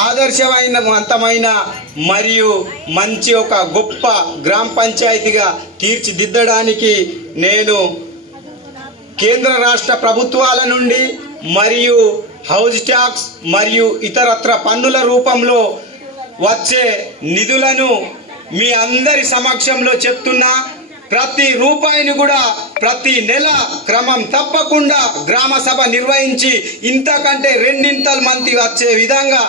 ఆదర్శమైన వంతమైన మరియు మంచి ఒక గొప్ప గ్రామ పంచాయతీగా తీర్చిదిద్దడానికి నేను కేంద్ర రాష్ట్ర ప్రభుత్వాల నుండి మరియు హౌస్ ట్యాక్స్ మరియు ఇతరత్ర పన్నుల రూపంలో వచ్చే నిధులను మీ అందరి సమక్షంలో చెప్తున్నా. ప్రతి రూపాయిని కూడా ప్రతి నెల క్రమం తప్పకుండా గ్రామ సభ నిర్వహించి ఇంతకంటే రెండింతల మంది వచ్చే విధంగా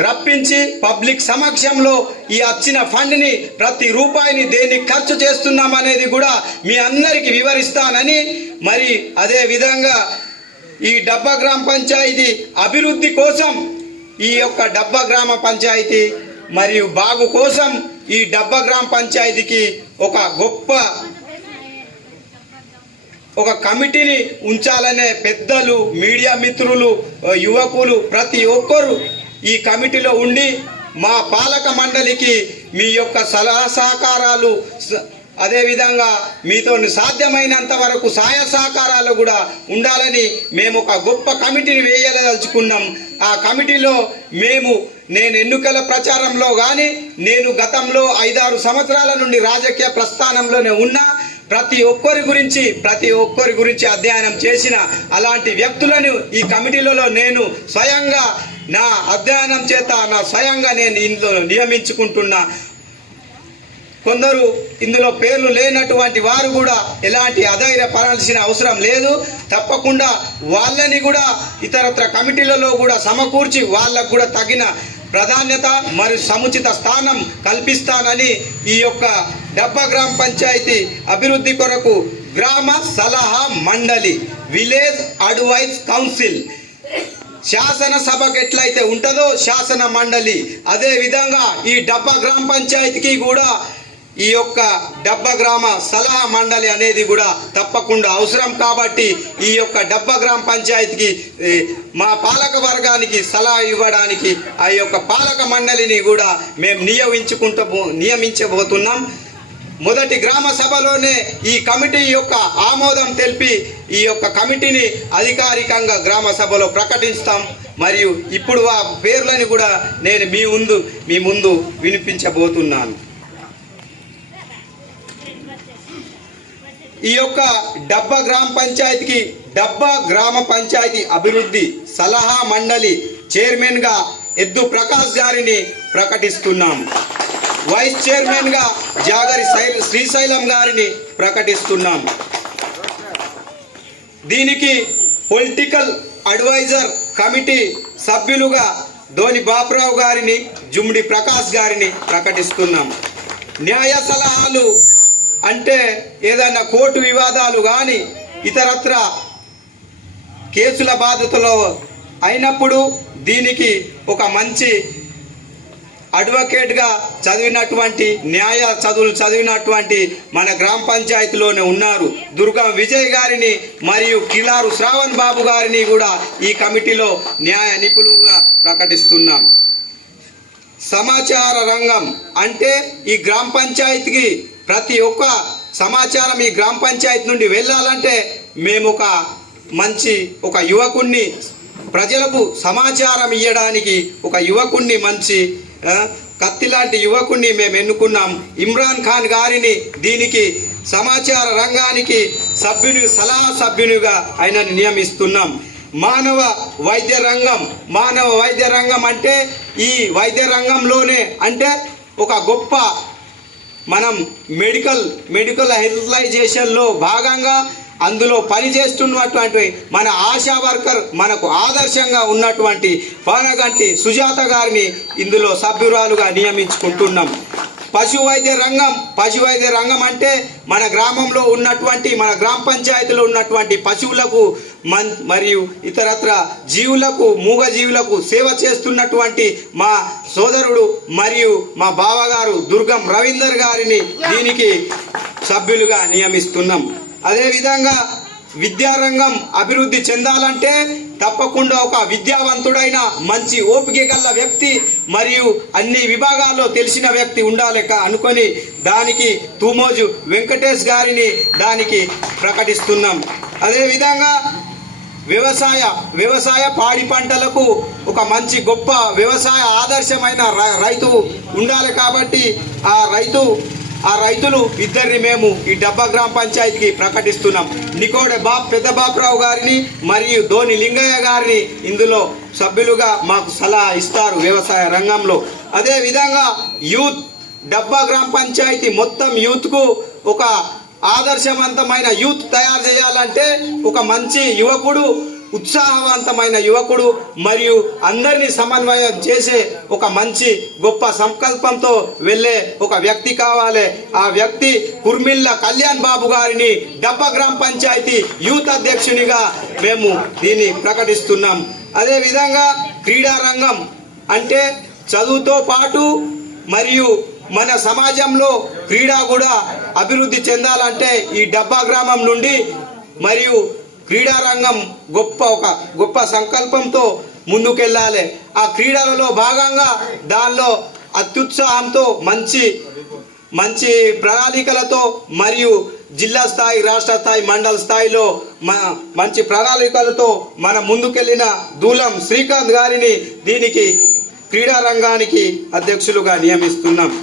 రప్పించి పబ్లిక్ సమక్షంలో ఈ వచ్చిన ఫండ్ని ప్రతి రూపాయిని దేనికి ఖర్చు చేస్తున్నామనేది కూడా మీ అందరికీ వివరిస్తానని మరి అదే విధంగా ఈ డబ్బా గ్రామ పంచాయతీ అభివృద్ధి కోసం ఈ యొక్క డబ్బా గ్రామ పంచాయతీ మరియు బాగు కోసం ఈ డబ్బా గ్రామ పంచాయతీకి ఒక గొప్ప ఒక కమిటీని ఉంచాలనే పెద్దలు మీడియా మిత్రులు యువకులు ప్రతి ఒక్కరు ఈ కమిటీలో ఉండి మా పాలక మండలికి మీ యొక్క సలహా సహకారాలు అదేవిధంగా మీతో సాధ్యమైనంత వరకు సహాయ సహకారాలు కూడా ఉండాలని మేము ఒక గొప్ప కమిటీని వేయదలుచుకున్నాం. ఆ కమిటీలో మేము నేను ఎన్నికల ప్రచారంలో కానీ నేను గతంలో ఐదారు సంవత్సరాల నుండి రాజకీయ ప్రస్థానంలోనే ఉన్నా ప్రతి ఒక్కరి గురించి ప్రతి ఒక్కరి గురించి అధ్యయనం చేసిన అలాంటి వ్యక్తులను ఈ కమిటీలలో నేను స్వయంగా నా అధ్యయనం చేత నా స్వయంగా నేను ఇందులో నియమించుకుంటున్నా. కొందరు ఇందులో పేర్లు లేనటువంటి వారు కూడా ఎలాంటి అధైర్యపడాల్సిన అవసరం లేదు. తప్పకుండా వాళ్ళని కూడా ఇతరత్ర కమిటీలలో కూడా సమకూర్చి వాళ్ళకు కూడా తగిన ప్రాధాన్యత మరియు సముచిత స్థానం కల్పిస్తానని ఈ యొక్క డబ్బా గ్రామ పంచాయతీ అభివృద్ధి కొరకు గ్రామ సలహా మండలి విలేజ్ అడ్వైజ్ కౌన్సిల్. శాసనసభకు ఎట్లయితే ఉంటుందో శాసన మండలి అదే విధంగా ఈ డబ్బా గ్రామ పంచాయతీకి కూడా ఈ యొక్క డబ్బ గ్రామ సలహా మండలి అనేది కూడా తప్పకుండా అవసరం కాబట్టి ఈ యొక్క డబ్బ గ్రామ పంచాయతీకి మా పాలక వర్గానికి సలహా ఇవ్వడానికి ఆ యొక్క పాలక మండలిని కూడా మేము నియమించుకుంటూ నియమించబోతున్నాం. మొదటి గ్రామ సభలోనే ఈ కమిటీ యొక్క ఆమోదం తెలిపి ఈ యొక్క కమిటీని అధికారికంగా గ్రామ సభలో ప్రకటిస్తాం. మరియు ఇప్పుడు ఆ పేర్లను కూడా నేను మీ ముందు మీ ముందు వినిపించబోతున్నాను. ఈ యొక్క డబ్బా గ్రామ పంచాయతీకి డబ్బా గ్రామ పంచాయతీ అభివృద్ధి సలహా మండలి చైర్మన్గా ఎద్దు ప్రకాష్ గారిని ప్రకటిస్తున్నాం. వైస్ చైర్మన్గా జాగరి శ్రీశైలం గారిని ప్రకటిస్తున్నాం. దీనికి పొలిటికల్ అడ్వైజర్ కమిటీ సభ్యులుగా ధోని బాపురావు గారిని జుమ్డి ప్రకాష్ గారిని ప్రకటిస్తున్నాం. న్యాయ సలహాలు అంటే ఏదైనా కోర్టు వివాదాలు కానీ ఇతరత్ర కేసుల బాధితులు అయినప్పుడు దీనికి ఒక మంచి అడ్వకేట్గా చదివినటువంటి న్యాయ చదువులు చదివినటువంటి మన గ్రామ పంచాయతీలోనే ఉన్నారు. దుర్గం విజయ్ గారిని మరియు కిలారు శ్రావణ్ బాబు గారిని కూడా ఈ కమిటీలో న్యాయ నిపుణులుగా ప్రకటిస్తున్నాం. సమాచార రంగం అంటే ఈ గ్రామ పంచాయతీకి ప్రతి ఒక్క సమాచారం ఈ గ్రామ పంచాయతీ నుండి వెళ్ళాలంటే మేము ఒక మంచి ఒక యువకుణ్ణి ప్రజలకు సమాచారం ఇవ్వడానికి ఒక యువకుణ్ణి మంచి కత్తి లాంటి యువకుణ్ణి మేము ఎన్నుకున్నాం. ఇమ్రాన్ ఖాన్ గారిని దీనికి సమాచార రంగానికి సభ్యుని సలహా సభ్యునిగా ఆయన నియమిస్తున్నాం. మానవ వైద్య రంగం మానవ వైద్య రంగం అంటే ఈ వైద్య రంగంలోనే అంటే ఒక గొప్ప మనం మెడికల్ మెడికల్ హెల్తలైజేషన్లో భాగంగా అందులో పనిచేస్తున్నటువంటి మన ఆశా వర్కర్ మనకు ఆదర్శంగా ఉన్నటువంటి పానగంటి సుజాత గారిని ఇందులో సభ్యురాలుగా నియమించుకుంటున్నాం. పశు వైద్య రంగం పశు వైద్య రంగం అంటే మన గ్రామంలో ఉన్నటువంటి మన గ్రామ పంచాయతీలో ఉన్నటువంటి పశువులకు మన్ మరియు ఇతరత్ర జీవులకు మూగ జీవులకు సేవ చేస్తున్నటువంటి మా సోదరుడు మరియు మా బావగారు దుర్గం రవీందర్ గారిని దీనికి సభ్యులుగా నియమిస్తున్నాం. అదేవిధంగా విద్యారంగం అభివృద్ధి చెందాలంటే తప్పకుండా ఒక విద్యావంతుడైన మంచి ఓపిక గల వ్యక్తి మరియు అన్ని విభాగాల్లో తెలిసిన వ్యక్తి ఉండాలి అనుకొని దానికి తూమోజు వెంకటేష్ గారిని దానికి ప్రకటిస్తున్నాం. అదేవిధంగా వ్యవసాయ వ్యవసాయ పాడి పంటలకు ఒక మంచి గొప్ప వ్యవసాయ ఆదర్శమైన రైతు ఉండాలి కాబట్టి ఆ రైతు ఆ రైతులు ఇద్దరిని మేము ఈ డబ్బా గ్రామ పంచాయతీకి ప్రకటిస్తున్నాం. నికోడే బాబ్ పెద్ద బాబురావు గారిని మరియు ధోని లింగయ్య గారిని ఇందులో సభ్యులుగా మాకు సలహా ఇస్తారు వ్యవసాయ రంగంలో. అదేవిధంగా యూత్ డబ్బా గ్రామ పంచాయతీ మొత్తం యూత్కు ఒక ఆదర్శవంతమైన యూత్ తయారు చేయాలంటే ఒక మంచి యువకుడు ఉత్సాహవంతమైన యువకుడు మరియు అందరినీ సమన్వయం చేసే ఒక మంచి గొప్ప సంకల్పంతో వెళ్ళే ఒక వ్యక్తి కావాలి. ఆ వ్యక్తి కుర్మిళ్ళ కళ్యాణ్ బాబు గారిని డబ్బ గ్రామ పంచాయతీ యూత్ అధ్యక్షునిగా మేము దీన్ని ప్రకటిస్తున్నాం. అదేవిధంగా క్రీడారంగం అంటే చదువుతో పాటు మరియు మన సమాజంలో క్రీడా కూడా అభివృద్ధి చెందాలంటే ఈ డబ్బా గ్రామం నుండి మరియు క్రీడారంగం గొప్ప ఒక గొప్ప సంకల్పంతో ముందుకెళ్ళాలి. ఆ క్రీడలలో భాగంగా దానిలో అత్యుత్సాహంతో మంచి మంచి ప్రణాళికలతో మరియు జిల్లా స్థాయి రాష్ట్ర స్థాయి మండల స్థాయిలో మంచి ప్రణాళికలతో మన ముందుకెళ్ళిన దూలం శ్రీకాంత్ గారిని దీనికి క్రీడారంగానికి అధ్యక్షులుగా నియమిస్తున్నాం.